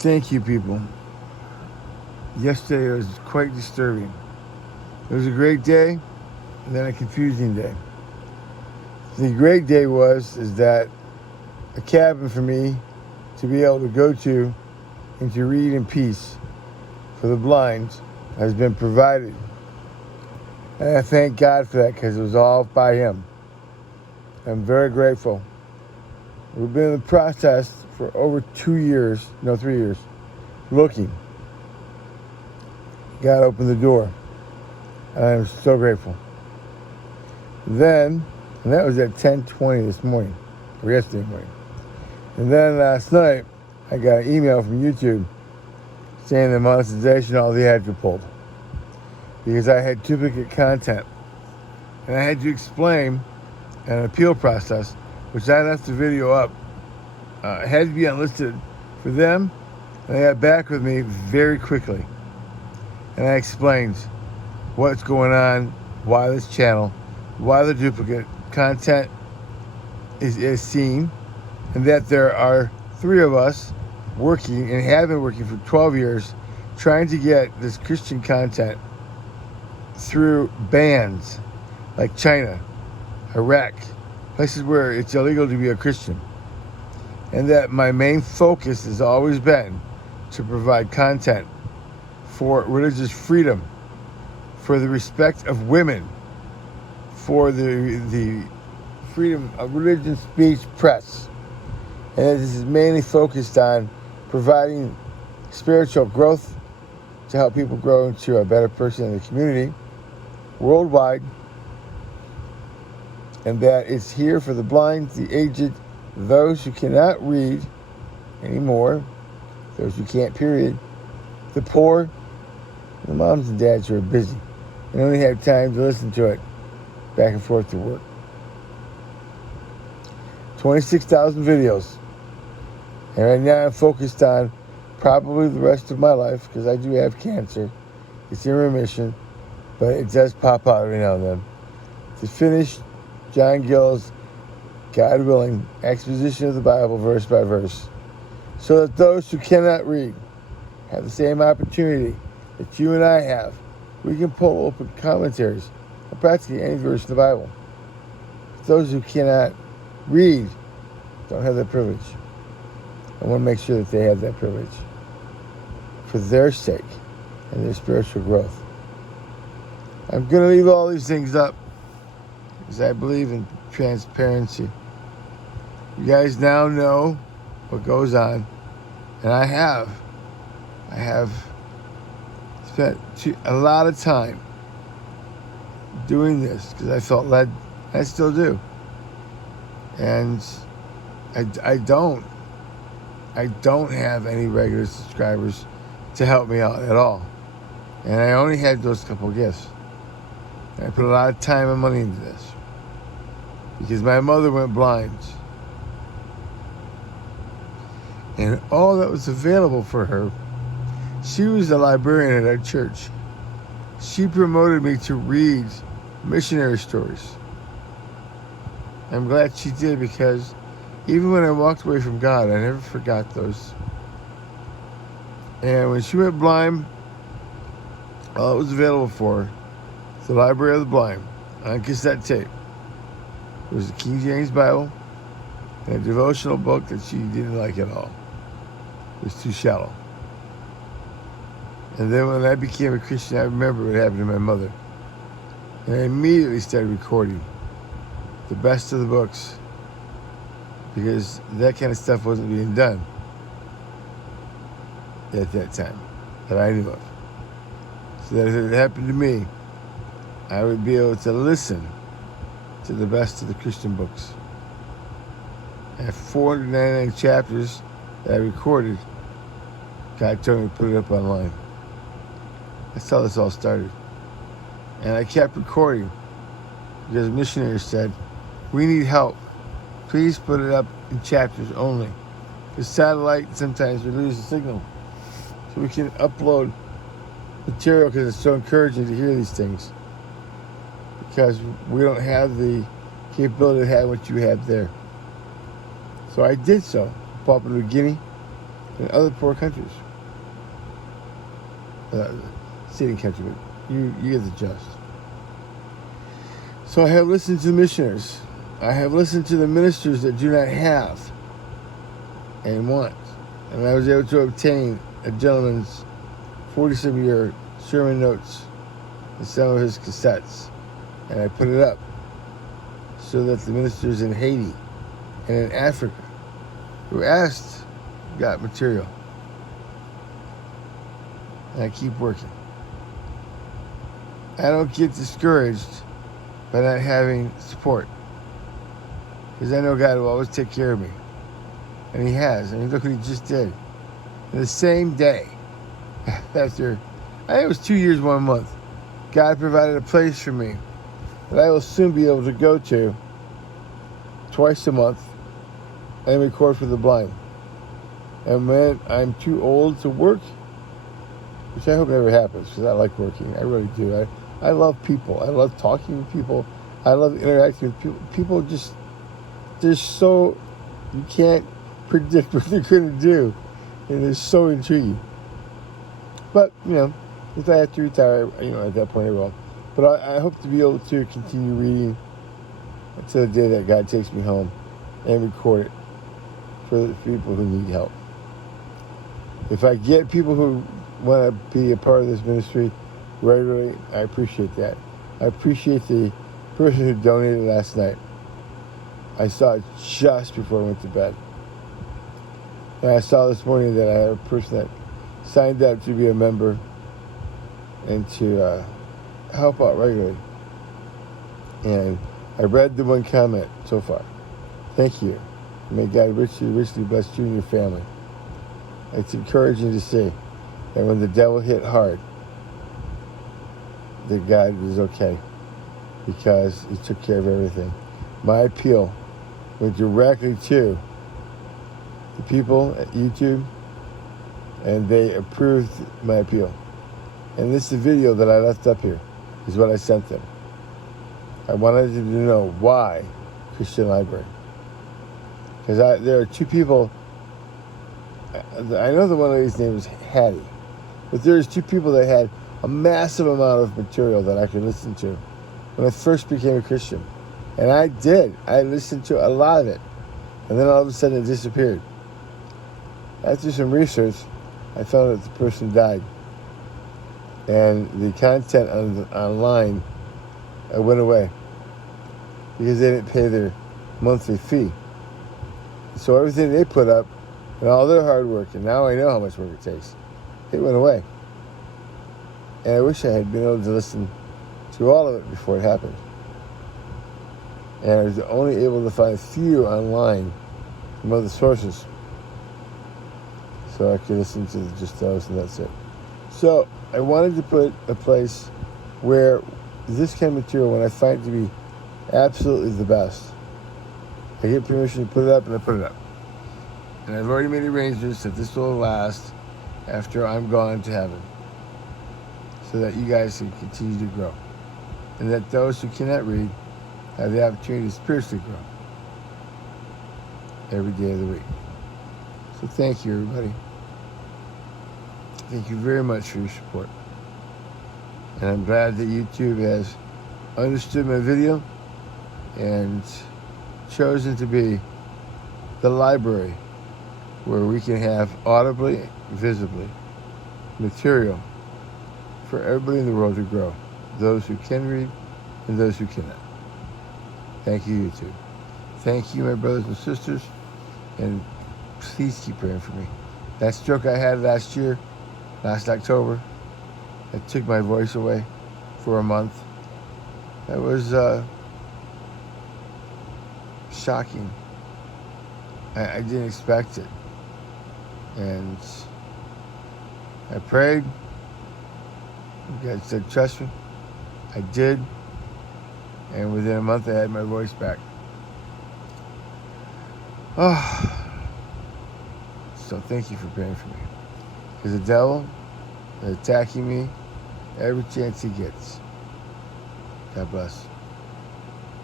Thank you, people. Yesterday was quite disturbing. It was a great day, and then a confusing day. The great day is that a cabin for me to be able to go to and to read in peace for the blind has been provided. And I thank God for that because it was all by Him. I'm very grateful. We've been in the process for over 3 years, looking. God opened the door. And I'm so grateful. Then, and that was at 10:20 this morning, or yesterday morning. And then last night, I got an email from YouTube saying the monetization, all the ads were pulled. Because I had duplicate content. And I had to explain an appeal process, which I left the video up. It had to be unlisted for them, and they got back with me very quickly. And I explained what's going on, why this channel, why the duplicate content is seen, and that there are 3 of us working and have been working for 12 years trying to get this Christian content through bans like China, Iraq, places where it's illegal to be a Christian. And that my main focus has always been to provide content for religious freedom, for the respect of women, for the freedom of religion, speech, press. And this is mainly focused on providing spiritual growth to help people grow into a better person in the community worldwide. And that it's here for the blind, the aged, those who cannot read anymore, those who can't, period, the poor, the moms and dads who are busy and only have time to listen to it back and forth to work. 26,000 videos. And right now I'm focused on probably the rest of my life because I do have cancer. It's in remission, but it does pop out every now and then. To finish John Gill's, God willing, exposition of the Bible verse by verse, so that those who cannot read have the same opportunity that you and I have. We can pull open commentaries on practically any verse in the Bible. Those who cannot read don't have that privilege. I want to make sure that they have that privilege for their sake and their spiritual growth. I'm going to leave all these things up because I believe in transparency. You guys now know what goes on, and I have spent a lot of time doing this because I felt led. I still do, and I don't have any regular subscribers to help me out at all, and I only had those couple of gifts. And I put a lot of time and money into this because my mother went blind. And all that was available for her, she was a librarian at our church. She promoted me to read missionary stories. I'm glad she did because even when I walked away from God, I never forgot those. And when she went blind, all that was available for her, the Library of the Blind, on cassette tape, it was the King James Bible and a devotional book that she didn't like at all. It was too shallow. And then when I became a Christian, I remember what happened to my mother. And I immediately started recording the best of the books because that kind of stuff wasn't being done at that time that I knew of. So that if it happened to me, I would be able to listen to the best of the Christian books. I have 499 chapters that I recorded. God told me to put it up online. That's how this all started. And I kept recording because a missionary said, we need help. Please put it up in chapters only. Because satellite, sometimes we lose the signal. So we can upload material because it's so encouraging to hear these things. Because we don't have the capability to have what you have there. So I did so. Papua New Guinea. in other poor countries. Seating country, but you get the gist. So I have listened to the missionaries. I have listened to the ministers that do not have and want. And I was able to obtain a gentleman's 47-year sermon notes and some of his cassettes. And I put it up so that the ministers in Haiti and in Africa who asked got material. And I keep working. I don't get discouraged by not having support, because I know God will always take care of me. And He has. I mean, look what He just did. In the same day, after, I think it was 2 years, 1 month, God provided a place for me that I will soon be able to go to twice a month and record for the blind. And when I'm too old to work, which I hope never happens, because I like working. I really do. I love people. I love talking to people. I love interacting with people. People just, they're so, you can't predict what they're going to do. And it's so intriguing. But, if I have to retire, at that point I will. But I hope to be able to continue reading until the day that God takes me home and record it for the people who need help. If I get people who want to be a part of this ministry regularly, I appreciate that. I appreciate the person who donated last night. I saw it just before I went to bed. And I saw this morning that I had a person that signed up to be a member and to help out regularly. And I read the one comment so far. Thank you. May God richly, richly bless you and your family. It's encouraging to see that when the devil hit hard, that God is okay, because He took care of everything. My appeal went directly to the people at YouTube, and they approved my appeal. And this is the video that I left up here, is what I sent them. I wanted them to know why Christian Library. Because there are two people, I know the one lady's name was Hattie, but there's two people that had a massive amount of material that I could listen to when I first became a Christian. And I did. I listened to a lot of it. And then all of a sudden it disappeared. After some research, I found that the person died. And the content online went away because they didn't pay their monthly fee. So everything they put up and all their hard work, and now I know how much work it takes, it went away. And I wish I had been able to listen to all of it before it happened. And I was only able to find a few online from other sources. So I could listen to just those, and that's it. So I wanted to put a place where this kind of material, when I find it to be absolutely the best, I get permission to put it up, and I put it up. And I've already made arrangements that this will last after I'm gone to heaven, so that you guys can continue to grow. And that those who cannot read have the opportunity to spiritually grow every day of the week. So thank you, everybody. Thank you very much for your support. And I'm glad that YouTube has understood my video and chosen to be the library where we can have audibly, visibly, material for everybody in the world to grow. Those who can read and those who cannot. Thank you, YouTube. Thank you, my brothers and sisters. And please keep praying for me. That stroke I had last October, that took my voice away for a month. That was shocking. I didn't expect it. And I prayed. God said, trust me. I did. And within a month, I had my voice back. Oh. So thank you for praying for me. Because the devil is attacking me every chance he gets. God bless.